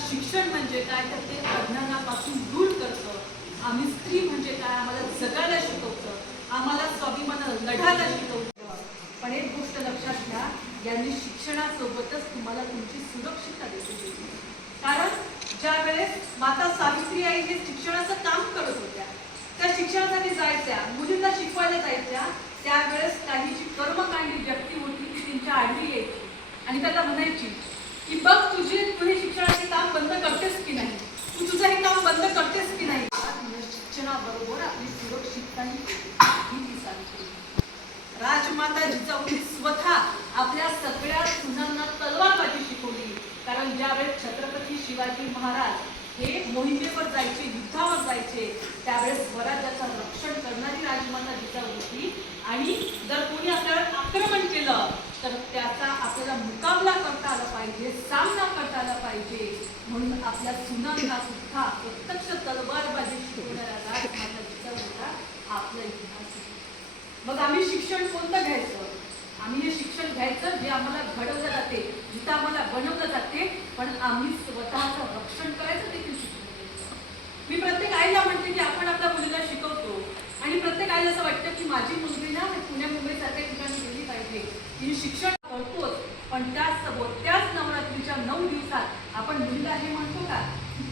शिक्षण म्हणजे काय? तर ते अज्ञानापासून दूर करतं. आम्ही स्त्री म्हणजे काय? आम्हाला जगायला शिकवतं. आम्हाला स्वाभिमान लढायला शिकवतं. पण एक गोष्ट लक्षात घ्या यांनी शिक्षणासोबतच तुम्हाला तुमची सुरक्षितता देखील दिली. कारण ज्या वेळेस माता सावित्री आई हे शिक्षणाचं काम करत होत्या त्या शिक्षणासाठी जायच्या मुलींना शिकवायला जायच्या त्यावेळेस काही जी कर्मकांडी व्यक्ती होती ती त्यांच्या आडवी यायची. आणि त्याला म्हणायची की बघ तुझी तुझी बंद करतेस की नाही? तू तुझं हे काम बंद करतेस की नाही? शिक्षणाबरोबर आपली सुरक्षितताही राजमाता जिजाऊनी स्वतः आपल्या सगळ्या सुनांना तलवारबाजी शिकवली. कारण ज्यावेळेस छत्रपती शिवाजी महाराज हे मोहिमेवर जायचे युद्धावर जायचे त्यावेळेस स्वराज्याचं रक्षण करणारी राजमाता जिजाऊ होती आणि जर कोणी आपल्यावर आक्रमण केलं तर त्याचा आपल्याला मुकाबला करता आला पाहिजे सामना करता आला पाहिजे. म्हणून आपल्या सुनांना सुद्धा प्रत्यक्ष तलवारबाजी शिकवणारा होता आपला इतिहास. मग आम्ही शिक्षण कोणतं घ्यायचं? आम्ही हे शिक्षण घ्यायचं जे आम्हाला घडवलं जाते. जिथं आम्हाला बनवलं जाते पण आम्ही स्वतःचं रक्षण करायचं देखील शिक्षण मी प्रत्येक आईला म्हणते की आपण आपल्या मुलीला शिकवतो. आणि प्रत्येक आईला असं वाटतं की माझी मुलगी ना पुण्या मुंबईसारख्या ठिकाणी गेली पाहिजे. तिने शिक्षण करतोच पण त्याचसोबत त्याच नवरात्रीच्या नऊ दिवसात आपण मुलीला हे म्हणतो का?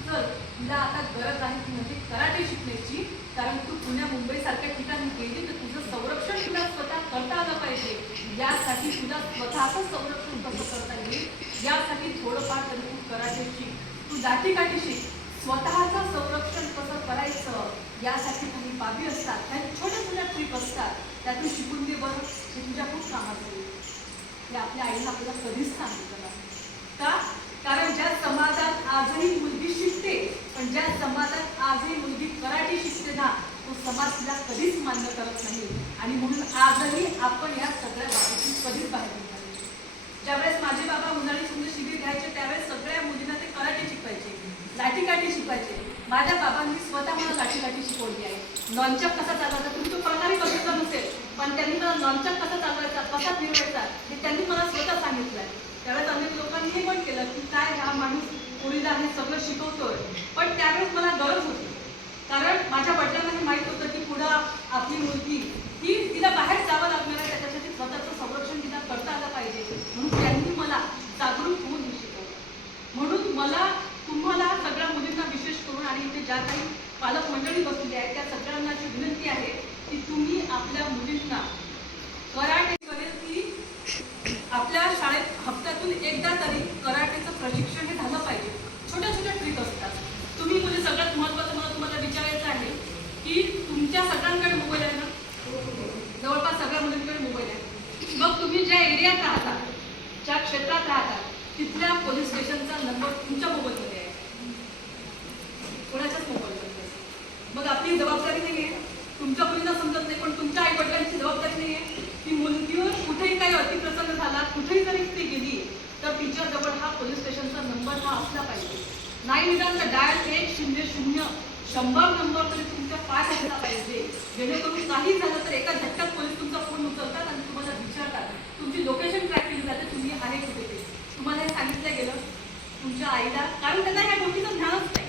तर तुला आता गरज आहे ती म्हणजे कराटे शिकण्याची कारण तू पुण्या मुंबईसारख्या ठिकाणी गेली तर तुझं संरक्षण तुला स्वतः करता आलं पाहिजे. यासाठी तुला स्वतःचं संरक्षण कसं करता येईल? यासाठी थोडंफार तरी तू कराटे शिक. तू दाटीकाठी शिक. स्वतःचं संरक्षण कसं करायचं? यासाठी काही बाबी असतात काही छोट्या छोट्या ट्रिप असतात त्यातून शिकून दे बरं. हे तुझ्या खूप कामात येईल हे आपल्या आईनं आपल्याला कधीच सांगितलं नाही. का? कारण ज्या समाजात आजही मुलगी शिकते पण ज्या समाजात आजही मुलगी कराटे शिकते ना तो समाज तिला कधीच मान्य करत नाही. आणि म्हणून आजही आपण या सगळ्या बाबतीतून कधीच बाहेर निघालो नाही. ज्यावेळेस माझे बाबा उन्हाळी सुंदर शिबिर घ्यायचे त्यावेळेस सगळ्या मुलींना ते कराटे शिकवायचे लाठीकाठी शिकवायचे माझ्या बाबांनी स्वतः मला लाठीकाठी शिकवली कसा चालवायचा? तुम्ही तो प्रकारही बघितला नसेल पण त्यांनी मला लॉन्चअप कसा चालवायचा कसा फिरवायचा हे त्यांनी मला स्वतः सांगितलं आहे त्यावेळेस अनेक लोकांनी हे पण केलं की काय हा माणूस मुलीला हे सगळं शिकवतोय. पण त्यावेळेस मला गरज होती. कारण माझ्या वडिलांना हे माहीत होतं की पुढं आपली मुलगी ही तिला बाहेर जावं लागणार आहे त्याच्यासाठी स्वतःचं संरक्षण तिला करता आलं पाहिजे. म्हणून त्यांनी मला जागरूक होऊन शिकवलं. म्हणून मला तुम्हाला सगळ्या मुलींना विशेष करून आणि इथे ज्या काही पालक मंडळी बसलेली आहेत त्या सगळ्यांना विनंती आहे की तुम्ही आपल्या मुलींना कराटे करेल की आपल्या शाळेत हप्त्यातून एकदा तरी कराटेचं प्रशिक्षण हे झालं पाहिजे. छोट्या छोट्या ट्रिक असतात. तुम्ही म्हणजे सगळ्यात महत्त्वाचं मला तुम्हाला विचारायचं आहे की तुमच्या सगळ्यांकडे मोबाईल आहे ना? जवळपास सगळ्या मुलींकडे मोबाईल आहे. मग तुम्ही ज्या एरियात राहता ज्या क्षेत्रात राहता तिथल्या पोलीस स्टेशनचा नंबर तुमच्या मोबाईलमध्ये आहे. कोणाच्याच मोबाईलमध्ये मग आपली जबाबदारी नाही आहे तुमच्या मुलींना समजत नाही पण तुमच्या आई वडिलांची जबाबदारी नाही आहे की मुलगीवर कुठेही काही अतिप्रसंग झाला कुठेही जरी ती गेली तर तिच्याजवळ हा पोलीस स्टेशनचा नंबर हा असला पाहिजे. नाही निदान डायल एक शून्य शून्य शंभर नंबर तरी तुमच्या पाय असला पाहिजे. जेणेकरून काही झालं तर एका झटक्यात पोलीस तुमचा फोन उचलतात आणि तुम्हाला विचारतात. तुमची लोकेशन ट्रॅक केली जाते तुम्ही आहे कुठे ते? तुम्हाला हे सांगितलं गेलं तुमच्या आईला. कारण त्यांना ह्या गोष्टीचं ज्ञानच नाही.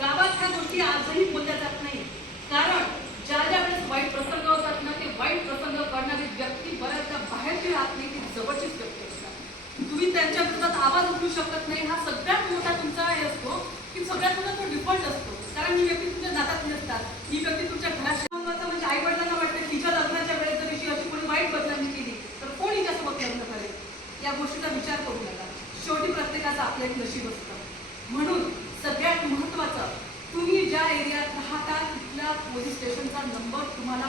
गावात ह्या गोष्टी आजही बोलल्या जात नाही कारण ज्या ज्या वेळेस वाईट प्रसंग होतात ना ते वाईट प्रसंग करणारी व्यक्ती बऱ्याचदा बाहेरची राहत नाही ती जवळचीच व्यक्ती असतात तुम्ही त्यांच्या विरोधात आवाज उठवू शकत नाही. हा सगळ्यात मोठा तुमचा हे असतो की सगळ्यात मोठा तो डिफॉल्ट असतो. कारण ही व्यक्ती तुमच्या जातात नसतात. ही व्यक्ती तुमच्या घरात म्हणजे आई वडिलांना वाटतं तिच्या लग्नाच्या वेळेस जर विषयी अशी कोणी वाईट बदनामी केली तर कोण हिच्यासोबत लग्न करेल? या गोष्टीचा विचार करू नका. शेवटी प्रत्येकाचं आपलं एक नशीब असतं. म्हणून सगळ्यात महत्त्वाचं तुम्ही ज्या एरियात राहता तिथल्या पोलीस स्टेशनचा नंबर तुम्हाला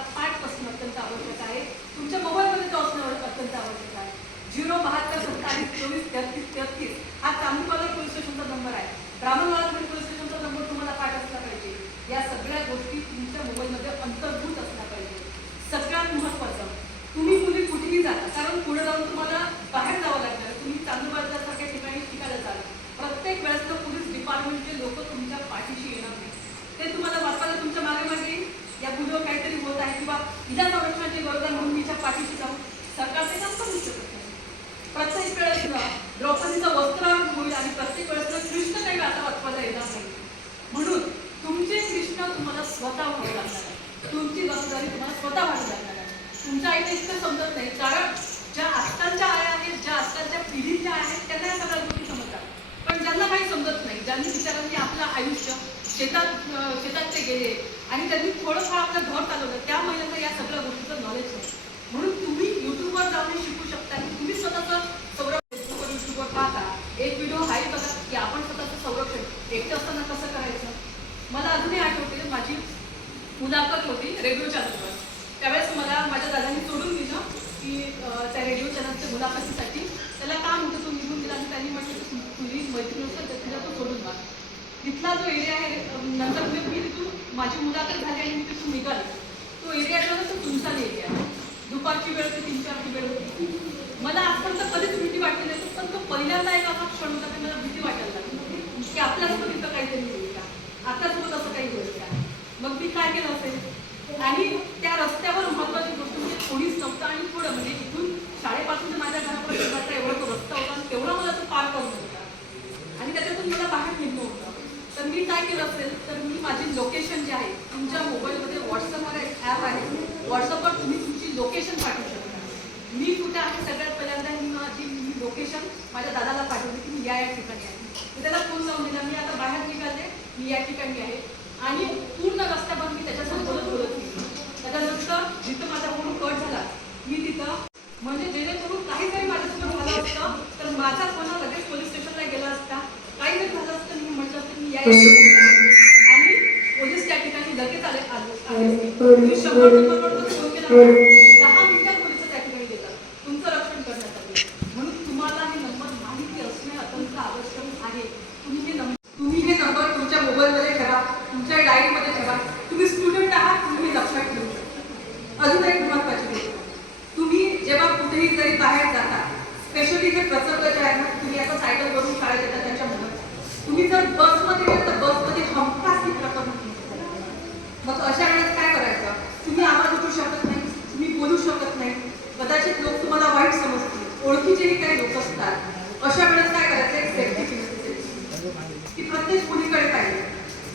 झिरो बहात्तर सत्तावीस चोवीस तेहतीस तेहतीस. हा तांबूकॉलर पोलीस स्टेशनचा नंबर आहे. ब्राह्मण वाळाखोडी पोलीस स्टेशनचा नंबर तुम्हाला पाठ असला पाहिजे. या सगळ्या गोष्टी तुमच्या मोबाईलमध्ये अंतर्भूत असल्या पाहिजे. सगळ्यात महत्त्वाचं तुम्ही मुली कुठेही जाता कारण पुढे जाऊन तुम्हाला बाहेर जावं लागणार तुम्ही चांदूबाजारसारख्या ठिकाणी शिकायला जाल. प्रत्येक वेळेस तर पोलीस डिपार्टमेंटचे लोक तुमच्या पाठीशी येणार नाही ते तुम्हाला वाचायला तुमच्या मागे मागे या मुलीवर काहीतरी होत आहे किंवा इजा गरज आहे म्हणून तिच्या पाठीशी जाऊन सरकारचे काम करू शकतो प्रत्येक वेळेस द्रौपदीचं वस्त्र होईल आणि प्रत्येक वेळेस मुलाखत होती रेडिओ चॅनलवर त्यावेळेस मला माझ्या दादांनी सोडून दिलं की त्या रेडिओ चॅनलच्या मुलाखतीसाठी. त्याला काम होतं तो निघून दिला आणि त्यांनी म्हटलं की तुझी मैत्रीण असेल तर तो सोडून माग तिथला जो एरिया आहे नंतर मी मी तिथून माझी मुलाखत झाली आणि मी तिथून निघाल. तो एरिया जो आहे तो तुमचा एरिया आहे. दुपारची वेळ होती तीन चारची वेळ होती. मला आजपर्यंत कधीच भीती वाटली नाही पण तो पहिल्यांदा एक असा क्षण होता की मला भीती वाटायला लागली. की आपल्यासोबत इथं काहीतरी होईल का? आपल्यासोबत असं काही मग मी काय केलं असेल? आणि त्या रस्त्यावर महत्वाची गोष्ट म्हणजे कोणीच नव्हतं आणि थोडं म्हणजे इथून शाळेपासून ते माझ्या घरापर्यंत जायचा एवढा तो रस्ता होता आणि तेवढा मला तो पार करून होता आणि त्याच्यातून मला बाहेर निघणं होतं. तर मी काय केलं असेल? तर मी माझी लोकेशन जे आहे तुमच्या मोबाईलमध्ये व्हॉट्सअपवर एक ॲप आहे व्हॉट्सअपवर तुम्ही तुमची लोकेशन पाठवू शकता मी कुठे आहे सगळ्यात पहिल्यांदा मी माझी मी लोकेशन माझ्या दादाला पाठवली की मी या या ठिकाणी आहे मी त्याला फोन लावून दिला मी आता बाहेर निघाले मी या ठिकाणी आहे आणि पूर्ण रस्त्याभर मी त्याच्यासोबत बोलत बोलत गेली त्याच्यानंतर जिथं माझा फोन कट झाला मी तिथं म्हणजे जेणेकरून काही जरी माझ्यासोबत झालं असतं तर माझा फोन हा लगेच पोलीस स्टेशनला गेला असता. काही जरी झालं असतं मी म्हटलं असतं मी या या ठिकाणी आहे. आणि पोलीस त्या ठिकाणी लगेच आले आले शंभर नंबरवर फोन केला दहा मिनिटात पोलीस त्या ठिकाणी देतात तुमचं रक्षण करण्यासाठी म्हणून तुम्हाला हे नंबर माहिती असणे अत्यंत आवश्यक आहे तुम्ही हे नंबर तुम्ही हे नंबर तुमच्या मोबाईलमध्ये ठेवा तुमच्या डायरीमध्ये ठेवा तुम्ही स्टुडंट आहात तुम्ही हे लक्षात ठेवू शकता अजून एक महत्वाची गोष्ट तुम्ही जेव्हा कुठेही जरी बाहेर जाता स्पेशली जे प्रसंग जे आहे ना तुम्ही आता सायकल करून शाळेत येतात त्याच्यामुळे तुम्ही जर बसमध्ये गेलात तर बसमध्ये हमखास ही प्रकरण मग अशा वेळेस काय करायचं तुम्ही आवाज उठू शकत नाही तुम्ही बोलू शकत नाही कदाचित लोक तुम्हाला वाईट समजतील ओळखीचेही काही लोक असतात अशा वेळेस काय करायचं एक सेफ्टी ती प्रत्येक मुलीकडे पाहिजे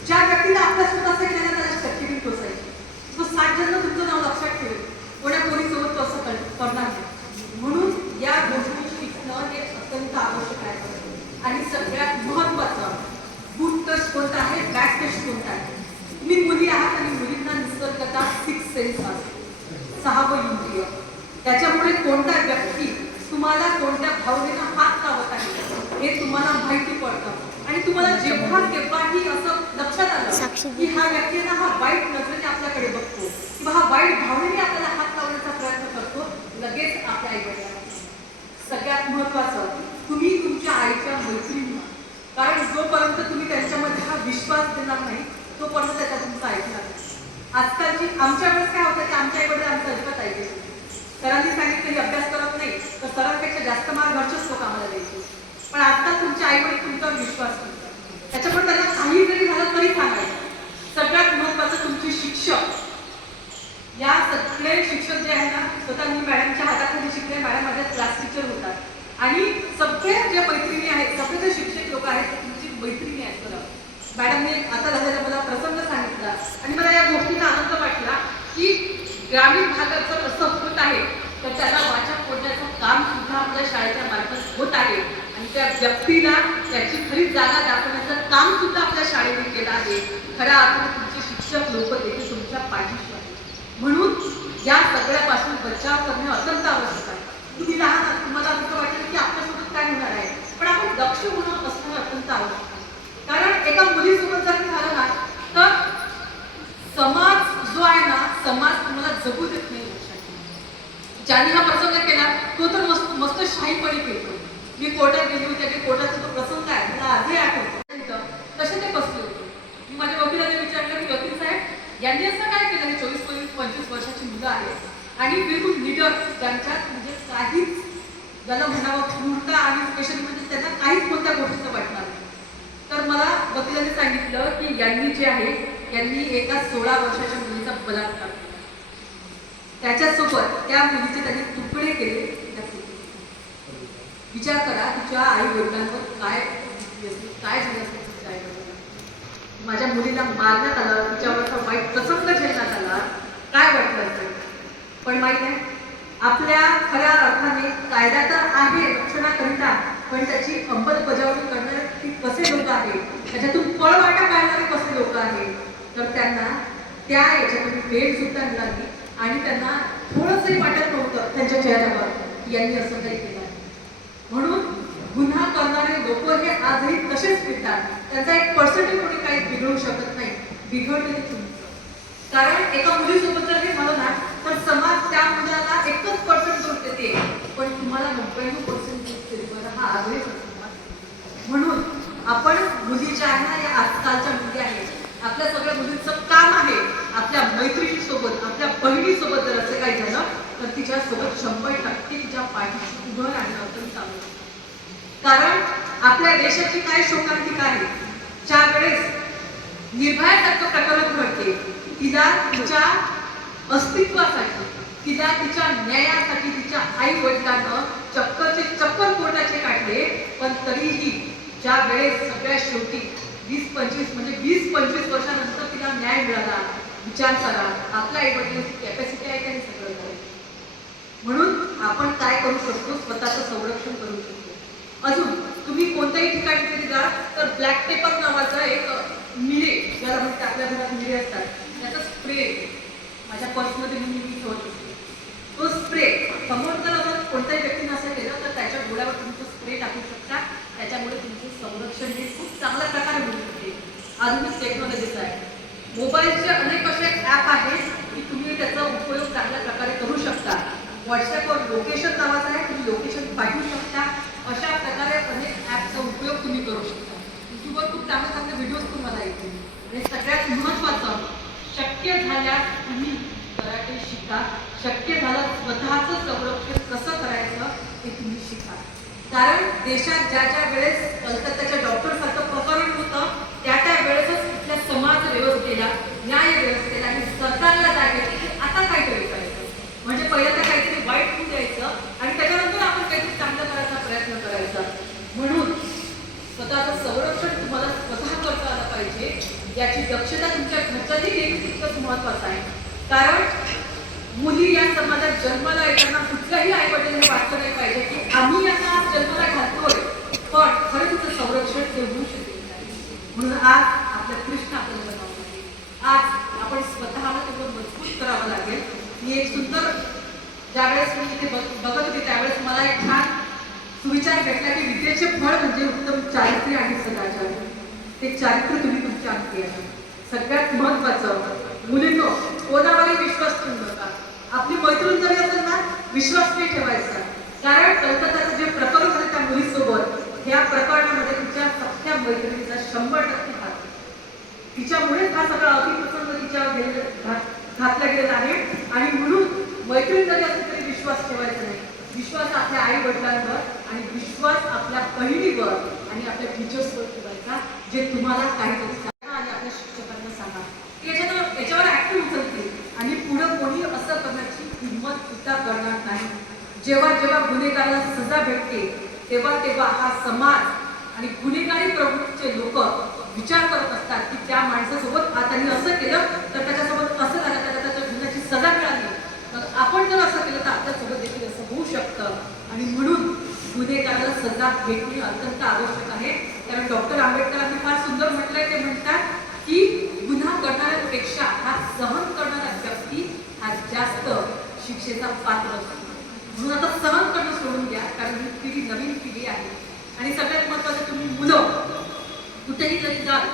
ज्या व्यक्तीला आपल्या स्वतःचा ज्ञान त्याला सेफ्टी टोचायची तो सात जण तुमचं नाव लक्षात ठेवेल कोण्या पोलीसोबत तो असं कर- करणार नाही म्हणून या गोष्टी शिकणं हे अत्यंत आवश्यक आहे आणि सगळ्यात महत्वाचं गुड टच कोणता आहे बॅड टच कोणता आहे तुम्ही मुली आहात आणि मुलींना निसर्गता सिक्स सेन्स असते सहावं इंद्रिय त्याच्यामुळे कोणता व्यक्ती तुम्हाला कोणत्या भावनेनं हात लावत आहे हे तुम्हाला माहिती पडतं आणि तुम्हाला जेव्हा केव्हाही असं लक्षात. आलं की हा व्यक्ती आहे ना हा वाईट नजरेने आपल्याकडे बघतो किंवा हा वाईट भावनेने आपल्याला हात लावण्याचा प्रयत्न करतो लगेच आपल्या आई सगळ्यात महत्वाचं तुम्ही तुमच्या आईच्या मैत्रिणी व्हा. कारण जोपर्यंत तुम्ही त्यांच्यामध्ये हा विश्वास देणार नाही तोपर्यंत त्याचा तुमचं ऐकणार आजकालची आमच्या वेळेस काय होतं की आमच्या आईकडे आमचं अजिबात ऐकायचं. सरांनी सांगितलं की अभ्यास करत नाही तर सरांपेक्षा जास्त मार्क वर्चस्व कामाला द्यायचे. पण आता तुमच्या आईवडील तुमच्यावर विश्वास त्याच्यामुळे त्यांना काही जरी झालं तरी सांगायचं सगळ्यात महत्वाचं तुमचे शिक्षक. या सगळे शिक्षक जे आहे ना स्वतः मी मॅडमच्या हाताखाली शिकले मॅडम माझ्या क्लास टीचर होतात. आणि सगळे जे मैत्रिणी आहेत सगळे जे शिक्षक लोक आहेत ते तुमची मैत्रिणी आहेत मला मॅडमने आता झालेला मला प्रसंग सांगितला. आणि मला या गोष्टीचा आनंद वाटला की ग्रामीण भागात जर होत आहे तर त्याला वाचक फोडण्याचं काम सुद्धा आपल्या शाळेच्या मार्फत होत आहे. आणि त्या व्यक्तीला त्याची खरी जागा दाखवण्याचं काम सुद्धा आपल्या शाळेने केलं आहे. खऱ्या अर्थाने तुमचे शिक्षक लोक देखील तुमच्या पाठीशी आहेत. म्हणून या सगळ्यापासून बचाव करणे अत्यंत आवश्यक आहे. तुम्ही लहान तुम्हाला असं वाटेल की आपल्यासोबत काय होणार आहे. पण आपण दक्ष होणं असणं अत्यंत आवश्यक आहे. कारण एका मुलीसोबत जर झालं ना तर समाज जो आहे ना समाज तुम्हाला जगू देत नाही लक्षात ठेवा. ज्याने हा प्रसंग केला तो तर मस्त मस्त शाहीपणे केलो मी कोर्टात गेली होती आणि कोर्टाचा तो प्रसंग आहे मला आजही आठवतो. तसे ते बसले होते? मी माझ्या वकिलाने विचारलं की वकील साहेब यांनी असं काय केलं? हे चोवीस पंचवीस पंचवीस वर्षाची मुलं आहेत आणि बिलकुल निडर त्यांच्यात म्हणजे काहीच ज्याला म्हणावं क्रूरता आणि स्पेशली म्हणजे त्यांना काहीच कोणत्या गोष्टीचं वाटणार नाही. तर मला वकिलाने सांगितलं की यांनी जे आहे यांनी एका सोळा वर्षाच्या मुलीचा बलात्कार केला त्याच्यासोबत त्या मुलीचे त्याने तुकडे केले विचार करा तिच्या आई वडिलांवर काय काय झालं? माझ्या मुलीला मारण्यात आलं तिच्यावर वाईट प्रसंग झेलण्यात आला. काय वाटलं असेल? पण माहीत आहे आपल्या खऱ्या अर्थाने कायदा तर आहे रक्षणाकरिता पण त्याची अंमलबजावणी करणारे ती कसे लोक आहेत? त्याच्यातून पळवाटा काढणारे कसे लोक आहेत? तर त्यांना त्या याच्यामध्ये वेळ सुद्धा लागली आणि त्यांना थोडंसंही वाटत नव्हतं त्यांच्या चेहऱ्यावर यांनी असं काही केलं म्हणून गुन्हा करणारे लोक हे आजही तसेच फिरतात त्यांचा एक पर्सेंटेज कोणी काही बिघडू शकत नाही. बिघडते तुमचं. कारण एका मुलीसोबत जर हे झालं ना तर समाज त्या मुलाला एकच पर्सेंट दोष देते. पण तुम्हाला नव्याण्णव पर्सेंट दोष हा आजही म्हणून आपण मुली ज्या आहे ना या आजकालच्या मुली आहेत आपल्या सगळ्या मुलींचं काम आहे आपल्या मैत्रिणीसोबत आपल्या बहिणीसोबत जर असं काही झालं तर तिच्यासोबत शंभर टक्के तिच्या पाठीशी उभं राहणं अत्यंत चांगलं कारण आपल्या देशाची काय शोकांतिका आहे? ज्या वेळेस निर्भयासारखं प्रकरण घडते तिला तिच्या अस्तित्वासाठी तिला तिच्या न्यायासाठी तिच्या आई वडिलांना चक्करचे चक्कर कोर्टाचे काढले. पण तरीही ज्या वेळेस सगळ्या शेवटी वीस पंचवीस म्हणजे वीस पंचवीस वर्षानंतर तिला न्याय मिळाला विचार करा. आपल्या आई वडिलांची कॅपॅसिटी आहे का हे सगळं झाले म्हणून आपण काय करू शकतो? स्वतःचं संरक्षण करू शकतो. अजून तुम्ही कोणत्याही ठिकाणी तरी जा तर ब्लॅक पेपर नावाचा एक मिरे ज्याला म्हणते आपल्या घरात मिरे असतात त्याचा स्प्रे माझ्या पर्समध्ये मी मी ठेवत असते तो स्प्रे समोर जर आपण कोणत्याही व्यक्तीने असं केलं तर त्याच्या डोळ्यावर तुम्ही तो स्प्रे टाकू शकता. त्याच्यामुळे तुमचं संरक्षण हे खूप चांगल्या प्रकारे होऊ शकते. आधुनिक टेक्नॉलॉजीचं आहे. मोबाईलचे अनेक असे ॲप आहेत की तुम्ही त्याचा उपयोग चांगल्या प्रकारे करू शकता. व्हॉट्सॲपवर लोकेशन नावाचं आहे तुम्ही लोकेशन पाठवू शकता. अशा प्रकारे ॲपचा उपयोग तुम्ही करू शकता. युट्यूबवर खूप चांगले चांगले व्हिडिओज तुम्हाला येतील. आणि सगळ्यात महत्त्वाचं शक्य झाल्यास तुम्ही कराटे शिका. शक्य झालं स्वतःचं संरक्षण कसं करायचं हे तुम्ही शिका. कारण देशात ज्या ज्या वेळेस कलकत्त्याच्या डॉक्टरसारखं प्रकरण होतं त्या त्या वेळेसच इथल्या समाज व्यवस्थेला न्याय व्यवस्थेला आणि सरकारला जागे येते की आता काहीतरी करायचं म्हणजे पहिल्यांदा काहीतरी वाईट होऊ द्यायचं आणि त्याच्यानंतर आपण काहीतरी चांगलं करायचा प्रयत्न करायचा म्हणून स्वतःचं संरक्षण तुम्हाला स्वतः करता आलं पाहिजे याची दक्षता तुमच्या घरच्याही देखील तितकंच महत्वाचं आहे कारण मुली या समाजात जन्माला येताना कुठल्याही आई वडिलांनी वाटलं नाही पाहिजे की आम्ही यांना जन्माला घालतोय पण खरं तिचं संरक्षण ते होऊ शकेल म्हणून आज आपल्या कृष्ण आपण बनावं आज आपण स्वतःला तेवढं मजबूत करावं लागेल. मी एक सुंदर ज्यावेळेस मी इथे बघ- बघत होते त्यावेळेस मला एक छान सुविचार भेटला की विद्येचे फळ म्हणजे उत्तम चारित्र्य आणि सदाचार. ते चारित्र्य तुम्ही तुमच्या अंगी आहे सगळ्यात महत्वाचं मुलींनो कोणावरही विश्वास ठेवू नका. आपली मैत्रीण जरी असेल ना विश्वास नाही ठेवायचा. कारण कलकत्ताचं जे प्रकरण झालं त्या मुलीसोबत या प्रकरणामध्ये तिच्या सख्या मैत्रिणीचा शंभर टक्के हात तिच्यामुळेच हा सगळा अतिप्रसंग तिच्यावर घात- घातला गेलेला आहे. आणि म्हणून मैत्रीण जरी असेल तरी विश्वास ठेवायचा नाही. विश्वास आपल्या आई वडिलांवर आणि विश्वास आपल्या बहिणीवर आणि आपल्या टीचर्सवर ठेवायचा जे तुम्हाला काहीतरी सांगा आणि आपल्या शिक्षकांना सांगा की याच्यावर याच्यावर ऍक्टिव्ह उचलतील आणि पुढे कोणी असं करण्याची हिंमत सुद्धा करणार नाही जेव्हा जेव्हा गुन्हेगाराला सजा भेटते तेव्हा तेव्हा हा समाज आणि गुन्हेगारी प्रवृत्तीचे लोक विचार करत असतात की त्या माणसासोबत आ, त्यांनी असं केलं तर त्याच्यासोबत असं झालं त्याला त्याच्या गुन्ह्याची सजा मिळाली. मग आपण जर असं केलं तर आपल्यासोबत देखील असं होऊ शकतं. आणि म्हणून गुन्हेगाराला सजा भेटणे अत्यंत आवश्यक आहे. कारण डॉक्टर आंबेडकरांनी फार सुंदर म्हटलंय ते म्हणतात की गुन्हा करणाऱ्यापेक्षा हा सहन करणारा व्यक्ती हा जास्त शिक्षेचा पात्र असतो. म्हणून आता सहन करणं सोडून द्या कारण ही पिढी नवीन पिढी आहे. आणि सगळ्यात महत्त्वाचं तुम्ही मुलं. कुठेही जरी जाल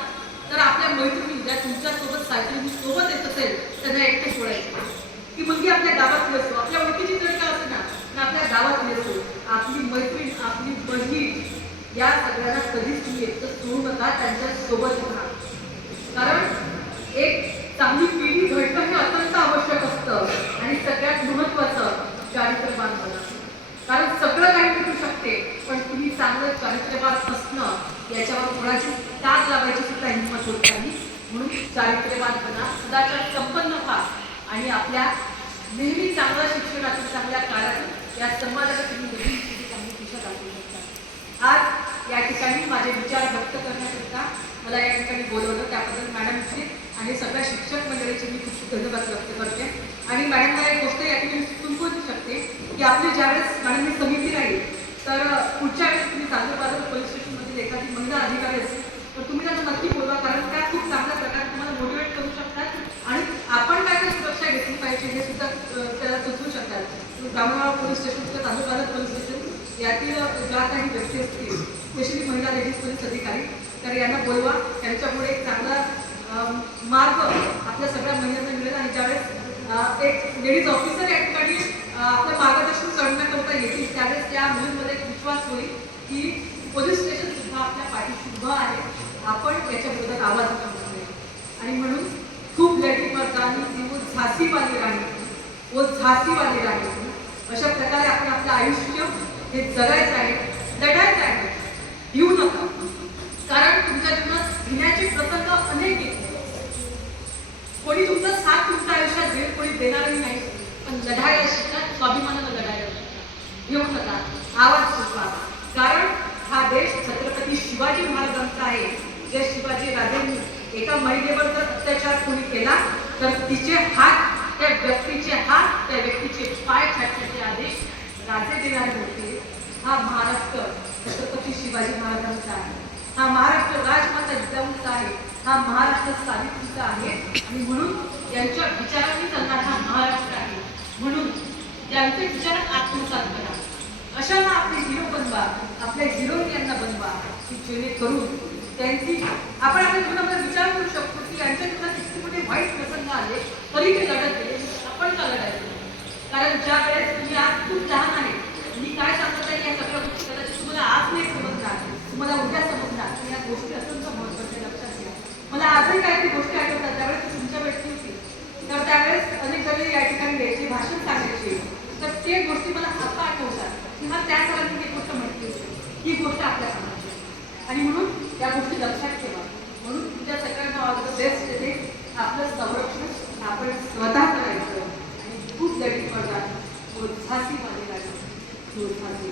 तर आपल्या मैत्रिणी ज्या तुमच्यासोबत सायकलिंग सोबत येत असेल त्यांना एकटे सोडायचं ती मुलगी आपल्या गावातली असो आपल्या ओळखीची जर का असे ना तर आपल्या गावातली असो आपली मैत्रीण आपली बहीण या सगळ्यांना कधीच तुम्ही एकटं सोडू नका त्यांच्यासोबत राहा. कारण एक चांगली पिढी घडणं हे अत्यंत आवश्यक असतं. आणि सगळ्यात महत्त्वाचं चारित्र्यवान बना कारण सगळं काही भेटू शकते पण तुम्ही चांगलं चारित्र्यवान असणं याच्यावर कोणाची तास लावायची सुद्धा हिंमत होत नाही. म्हणून चारित्र्यवान बना. सदाचार संपन्न व्हा. आणि आपल्या नेहमी चांगल्या शिक्षणातून चांगल्या काळातून या समाजाला तुम्ही नवीन चांगली दिशा दाखवू शकता. आज या ठिकाणी माझे विचार व्यक्त करण्याकरिता मला या ठिकाणी बोलवलं. त्याबद्दल मॅडमचे आणि सगळ्या शिक्षक मंडळीचे मी खूप धन्यवाद व्यक्त करते. आणि मॅडमला एक गोष्ट या सुचवू शकते की आपली ज्यावेळेस मॅडमनी समिती राहील तर पुढच्या वेळेस तुम्ही चांदूरबाजार पोलीस स्टेशनमधील एखादी महिला अधिकारी असेल तर तुम्ही त्यांना नक्की बोलवा कारण त्या खूप चांगल्या प्रकारे तुम्हाला मोटिवेट करू शकतात आणि आपण काय काय सुरक्षा घेतली पाहिजे हे सुद्धा त्याला सुचवू शकतात. ब्राह्मणगाव पोलीस स्टेशन किंवा तालुकाबाजार पोलीस स्टेशन यातील ज्या काही व्यक्ती असतील स्पेशली महिला लेडीज पोलीस अधिकारी तर यांना बोलवा त्यांच्यापुढे एक चांगला मार्ग आपल्या सगळ्या महिलांना मिळेल आणि ज्यावेळेस एक लेडीज ऑफिसर या ठिकाणी आपलं मार्गदर्शन करण्याकरता येतील त्यावेळेस त्या मुलींमध्ये एक विश्वास होईल की पोलीस स्टेशन सुद्धा आपल्या पाठीशी उभं आहे. आपण याच्या विरोधात आवाज उठवणार नाही आणि म्हणून खूप लेडी मर्दानी ती वो झासीवाली राणी वो झासीवाली राणी. अशा प्रकारे आपण आपलं आयुष्य हे जगायचं आहे लढायचं आहे. येऊ नका. कारण तुमच्या जीवनात घेण्याचे प्रसंग अनेक कोणी तुमचा साथ तुमच्या आयुष्यात देईल कोणी देणारही नाही. पण लढायला शिका स्वाभिमानानं लढायला शिका घेऊ नका. आवाज सुचवा कारण हा देश छत्रपती शिवाजी महाराजांचा आहे. जे शिवाजी राजांनी एका महिलेवर जर अत्याचार कोणी केला तर तिचे हात त्या व्यक्तीचे हात त्या व्यक्तीचे पाय छाटण्याचे आदेश राजे देणारे होते. हा महाराष्ट्र छत्रपती शिवाजी महाराजांचा आहे. हा महाराष्ट्र राजमाता जिजाऊंचा आहे. हा महाराष्ट्र सावित्रीचा आहे. आणि म्हणून यांच्या विचारांनी त्यांना हा महाराष्ट्र आहे. म्हणून त्यांचे विचार आत्मसात करा. अशाला आपले हिरो बनवा. आपल्या हिरोईन यांना बनवा. की जेणेकरून त्यांची आपण आपल्या जीवनामध्ये विचार करू शकतो की यांच्या जीवनात इतके मोठे वाईट प्रसंग आले तरी ते लढत गेले आपण का लढायचं? कारण ज्या वेळेस तुम्ही आज खूप लहान आहे मी काय सांगत आहे या सगळ्या गोष्टी कदाचित तुम्हाला आज नाही समजणार तुम्हाला उद्या समजणार पण या गोष्टी अत्यंत महत्त्वाच्या लक्षात घ्या मला आजही काही ती गोष्टी आठवतात त्यावेळेस तुमच्या भेटली होती. तर त्यावेळेस अनेक जण या ठिकाणी द्यायची भाषण सांगायची. तर ते गोष्टी मला आता आठवतात की हा त्या सरांनी एक गोष्ट म्हटली होती. ही गोष्ट आपल्या कामाची. आणि म्हणून त्या गोष्टी लक्षात ठेवा. म्हणून तुमच्या सगळ्यांना ऑल बेस्ट येते आपलं संरक्षण आपण स्वतः करायचं. आणि खूप लढी पडतात झासी मध्ये लागेल झासी